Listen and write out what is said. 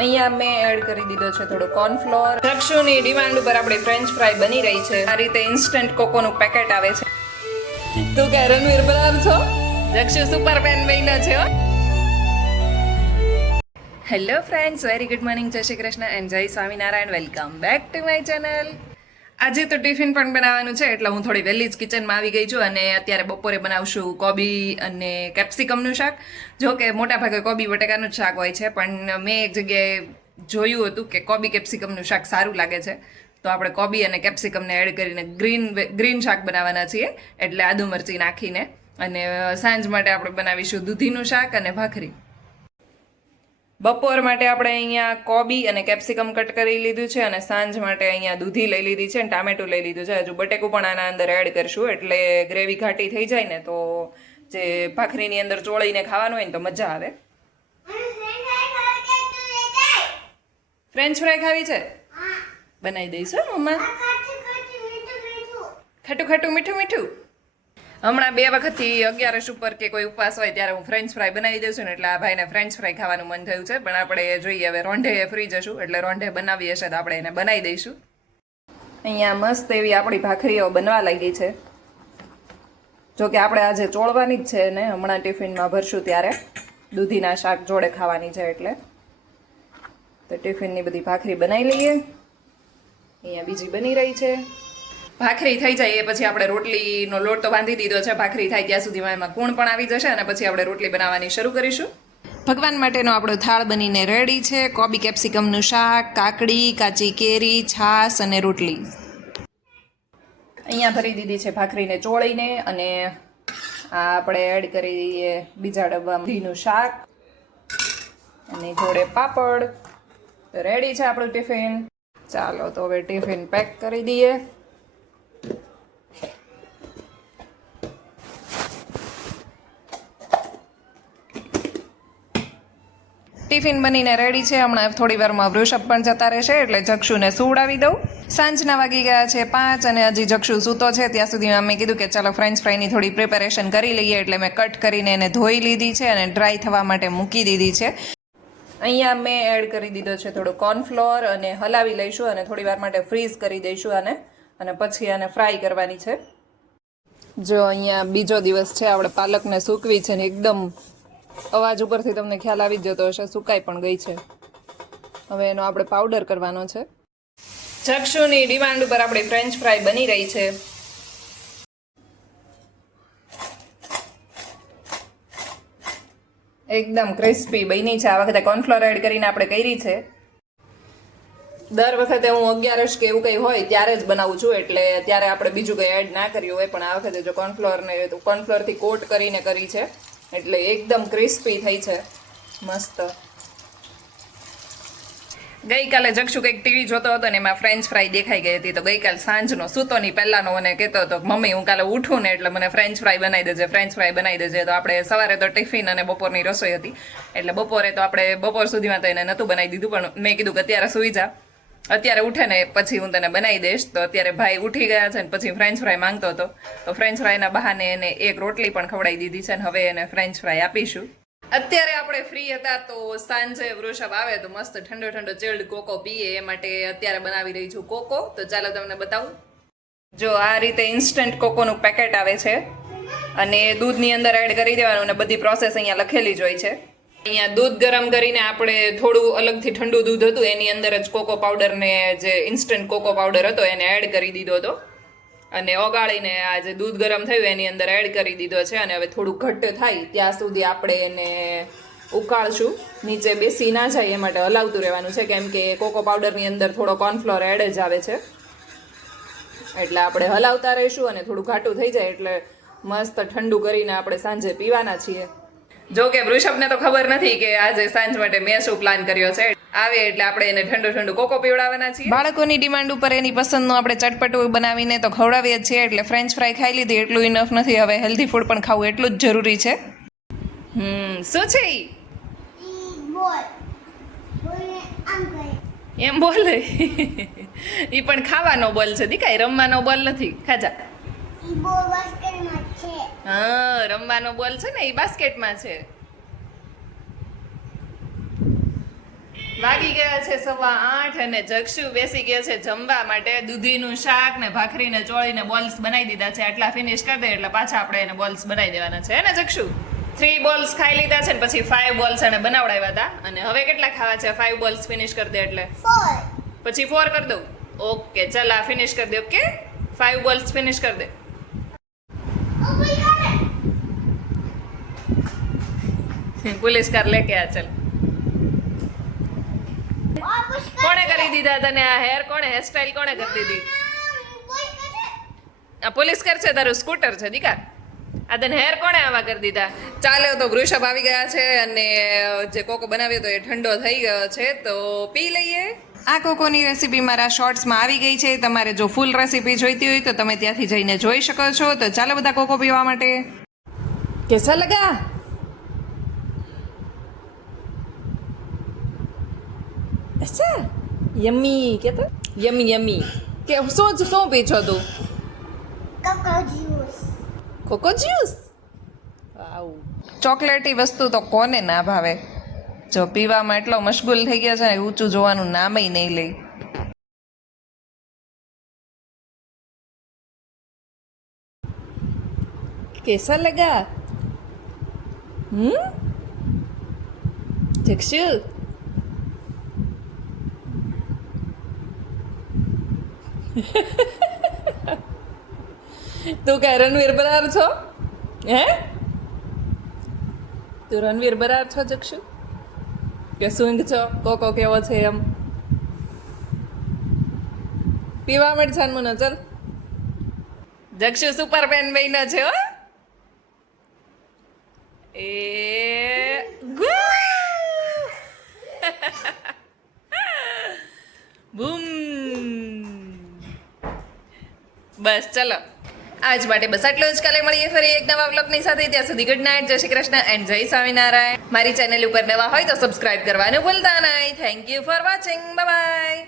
અહીંયા મેં એડ કરી દીધો છે થોડો કોર્નફ્લોર. ચક્ષુની ડિમાન્ડ ઉપર આપણી ફ્રેન્ચ ફ્રાય બની રહી છે. આ રીતે ઇન્સ્ટન્ટ કોકોનું પેકેટ આવે છે. તું કે રણવીર બરાબર છો? ચક્ષુ સુપરમેન બન્યો છે. Hello friends, very good morning, જય શ્રી કૃષ્ણ એન્ડ જય Swaminarayan. Welcome back to my channel. આજે તો ટિફિન પણ બનાવવાનું છે એટલે હું થોડી વહેલી જ કિચનમાં આવી ગઈ છું અને અત્યારે બપોરે બનાવશું કોબી અને કેપ્સિકમનું શાક. જો કે મોટાભાગે કોબી બટેકાનું જ શાક હોય છે, પણ મેં એક જગ્યાએ જોયું હતું કે કોબી કેપ્સિકમનું શાક સારું લાગે છે, તો આપણે કોબી અને કેપ્સિકમને એડ કરીને ગ્રીન શાક બનાવવાના છીએ, એટલે આદુ મરચી નાખીને. અને સાંજ માટે આપણે બનાવીશું દૂધીનું શાક અને ભાખરી. બપોર માટે આપણે અહીંયા કોબી અને કેપ્સિકમ કટ કરી લીધું છે અને સાંજ માટે અહીંયા દૂધી લઈ લીધી છે અને ટામેટું લઈ લીધું છે. હજુ બટેકું પણ આના અંદર એડ કરશું એટલે ગ્રેવી ઘાટી થઈ જાય ને તો જે ભાખરીની અંદર ચોળીને ખાવાનું હોય ને તો મજા આવે. ફ્રેન્ચ ફ્રાય ખાવી છે? બનાવી દઈશું મમ્મા. ખાટું ખાટું મીઠું મીઠું. હમણાં 2 વખતથી 11 ઉપર કે કોઈ ઉપવાસ હોય ત્યારે હું ફ્રેન્ચ ફ્રાય બનાવી દઉં છું ને, એટલે આ ભાઈને ફ્રેન્ચ ફ્રાય ખાવાનું મન થયું છે. પણ આપણે જોઈએ હવે રોંઢે ફ્રી જશું એટલે રોંઢે બનાવી હશે તો આપણે એને બનાવી દઈશું. અહીંયા મસ્ત એવી આપણી ભાખરીઓ બનવા લાગી છે. જો કે આપણે આજે ચોળવાની જ છે ને હમણાં ટિફિનમાં ભરશું ત્યારે દૂધીના શાક જોડે ખાવાની છે, એટલે તો ટિફિનની બધી ભાખરી બનાવી લઈએ. અહીંયા બીજી બની રહી છે. ભાખરી થઈ જાય એ પછી આપણે રોટલીનો લોટ તો બાંધી દીધો છે. ભાખરી થાય ત્યાં સુધીમાં એમાં કૂણ પણ આવી જશે અને પછી આપણે રોટલી બનાવવાની શરૂ કરીશું. ભગવાન માટેનો આપણો થાળ બનીને રેડી છે. કોબી કેપ્સિકમનું શાક, કાકડી, કાચી કેરી, છાશ અને રોટલી. અહીંયા ભરી દીધી છે ભાખરીને ચોળીને અને આ આપણે એડ કરી દઈએ બીજા ડબ્બામાં દૂધીનું શાક અને જોડે પાપડ. રેડી છે આપણું ટિફિન. ચાલો તો હવે ટિફિન પેક કરી દઈએ. ટિફિન બનીને રેડી છે. હમણાં થોડી વારમાં વૃષભ પણ જતા રહેશે એટલે જક્ષુને સુવડાવી દઉં. સાંજના વાગી ગયા છે 5 અને હજી જક્ષુ સૂતો છે. ત્યાં સુધીમાં મેં કીધું કે ચાલો ફ્રેન્ચ ફ્રાયની થોડી પ્રિપેરેશન કરી લઈએ, એટલે મેં કટ કરીને એને ધોઈ લીધી છે અને ડ્રાય થવા માટે મૂકી દીધી છે. અહીંયા મેં એડ કરી દીધો છે થોડો કોર્નફ્લોર અને હલાવી લઈશું અને થોડી વાર માટે ફ્રીઝ કરી દઈશું આને અને પછી આને ફ્રાય કરવાની છે. જો અહીંયા બીજો દિવસ છે, આપણે પાલકને સૂકવી છે ને એકદમ અવાજ ઉપરથી તમને ખ્યાલ આવી જતો હશે સુકાઈ પણ ગઈ છે. હવે એનો આપણે પાવડર કરવાનો છે. ચક્ષુની ડિમાન્ડ ઉપર આપણી ફ્રેન્ચ ફ્રાય બની રહી છે. એકદમ ક્રિસ્પી બની છે. આ વખતે કોર્નફ્લોર એડ કરીને આપણે કરી છે. દર વખતે હું 11 કે એવું કંઈ હોય ત્યારે જ બનાવું છું, એટલે ત્યારે આપણે બીજું કંઈ એડ ના કર્યું હોય, પણ આ વખતે જો કોર્નફ્લોરથી કોટ કરીને કરી છે એટલે એકદમ ક્રિસ્પી થઈ છે મસ્ત. ગઈકાલે જક્ષુ કંઈક ટીવી જોતો હતો ને એમાં ફ્રેન્ચ ફ્રાય દેખાઈ ગઈ હતી, તો ગઈકાલ સાંજનો સૂતો ની પહેલાનો મને કહેતો હતો મમ્મી હું કાલે ઉઠું ને એટલે મને ફ્રેન્ચ ફ્રાય બનાવી દેજે, ફ્રેન્ચ ફ્રાય બનાવી દેજે. તો આપણે સવારે તો ટિફિન અને બપોરની રસોઈ હતી એટલે બપોરે તો આપણે બપોર સુધીમાં તો એને નહોતું બનાવી દીધું, પણ મેં કીધું કે અત્યારે સૂઈ જા, અત્યારે ઉઠે ને પછી હું તને બનાવી દઈશ. તો અત્યારે ભાઈ ઉઠી ગયા છે ને પછી ફ્રેન્ચ ફ્રાય માંગતો હતો, તો ફ્રેન્ચ ફ્રાયના બહાને એને એક રોટલી પણ ખવડાવી દીધી છે અને હવે એને ફ્રેન્ચ ફ્રાય આપીશું. અત્યારે આપણે ફ્રી હતા તો સાંજે વૃષભ આવે તો મસ્ત ઠંડો ઠંડો ચિલ્ડ કોકો પીએ, એ માટે અત્યારે બનાવી રહી છું કોકો. તો ચાલો તમને બતાવું. જો આ રીતે ઇન્સ્ટન્ટ કોકોનું પેકેટ આવે છે અને દૂધની અંદર એડ કરી દેવાનું અને બધી પ્રોસેસ અહીંયા લખેલી જ હોય છે. અહીંયા દૂધ ગરમ કરીને આપણે થોડું અલગથી ઠંડુ દૂધ હતું એની અંદર જ કોકો પાવડરને જે ઇન્સ્ટન્ટ કોકો પાવડર હતો એને એડ કરી દીધો હતો અને ઓગાળીને આ જે દૂધ ગરમ થયું એની અંદર એડ કરી દીધો છે. અને હવે થોડું ઘટ્ટ થાય ત્યાં સુધી આપણે એને ઉકાળશું. નીચે બેસી ના જાય એ માટે હલાવતું રહેવાનું છે, કેમ કે કોકો પાવડરની અંદર થોડો કોર્નફ્લોર એડ જ આવે છે, એટલે આપણે હલાવતા રહીશું અને થોડું ઘાટું થઈ જાય એટલે મસ્ત ઠંડુ કરીને આપણે સાંજે પીવાના છીએ. જો કે વૃષભને તો ખબર નથી કે આજે સાંજ માટે મેં શું પ્લાન કર્યો છે. આવે એટલે આપણે એને ઠંડુ ઠંડુ કોકો પીવડાવવાના છીએ. બાળકોની ડિમાન્ડ ઉપર એની પસંદનું આપણે ચટપટું બનાવીને તો ખવડાવીએ જ છીએ, એટલે ફ્રેન્ચ ફ્રાય ખાઈ લીધી એટલું ઇનફ નથી, હવે હેલ્ધી ફૂડ પણ ખાવું એટલું જ જરૂરી છે. શું છે એમ બોલે ઈ પણ ખાવાનો બોલ છે દીકાઈ, રમવાનો બોલ નથી. ખાજા હા રમવાનો બોલ છે ને એ બાસ્કેટમાં છે. વાગી ગયા છે 8:15 અને જક્ષુ બેસી ગયા છે જમવા માટે. દૂધીનું શાક ને ભાખરી ને ચોળી ને બોલ્સ બનાવી દીધા છે. આટલા ફિનિશ કરી દે એટલે પાછા આપણે એને બોલ્સ બનાવી દેવાના છે ને જક્ષુ? 3 બોલ્સ ખાઈ લીધા છે ને પછી 5 બોલ્સ એને બનાવડાવ્યા હતા. અને હવે કેટલા ખાવા છે? 5 બોલ્સ ફિનિશ કરી દે એટલે 4. પછી 4 કરી દઉં. ઓકે ચાલ આ ફિનિશ કરી દે. ઓકે 5 બોલ્સ ફિનિશ કરી દે. Oh my god. Police car लेके आ चल. वापस कर. કોણે કરી દીધા તને આ હેર? કોણે હેર સ્ટાઈલ કોણે કરી દીધી? આ પોલીસ કર છે, તારું સ્કૂટર છે દીકા. આ તને હેર કોણે આવા કરી દીધા? ચાલો તો વૃષભ આવી ગયા છે અને જે કોકો બનાવ્યો તો એ ઠંડો થઈ ગયો છે તો પી લઈએ. આ કોકોની રેસીપી મારા શોર્ટ્સમાં આવી ગઈ છે. તમારે જો ફૂલ રેસીપી જોઈતી હોય તો તમે ત્યાંથી જઈને જોઈ શકો છો. તો ચાલો બધા કોકો પીવા માટે. કેસા લગા? અચ્છા યમ્મી કે તો યમ્મી યમ્મી કે શું પીછો તું? Coco juice. Coco juice. Wow, chocolatey વસ્તુ તો કોને ના ભાવે. જો પીવામાં એટલો મશગુલ થઈ ગયો છે ને ઊંચું જોવાનું નામય નહીં લે. કેસા લગા? જક્ષુ તું કઈ રણવીર બરાર છો? હે તું રણવીર બરાર છો જક્ષુ કે સૂંઘ છો? કોકો કેવો છે એમ પીવા માંડ છાનમુનો. ચલ જક્ષુ સુપર પેન બન્યો છે હો. એ બૂમ. બસ ચલો આજ માટે બસ આટલું જ. કાલે મળીએ ફરી એક નવા વ્લોગની સાથે. ત્યાં સુધી ગુડ નાઇટ, જય શ્રી કૃષ્ણ એન્ડ જય સ્વામિનારાયણ. મારી ચેનલ ઉપર નવા હોય તો સબસ્ક્રાઇબ કરવાનું ભૂલતા નહીં. Thank you for watching. Bye bye.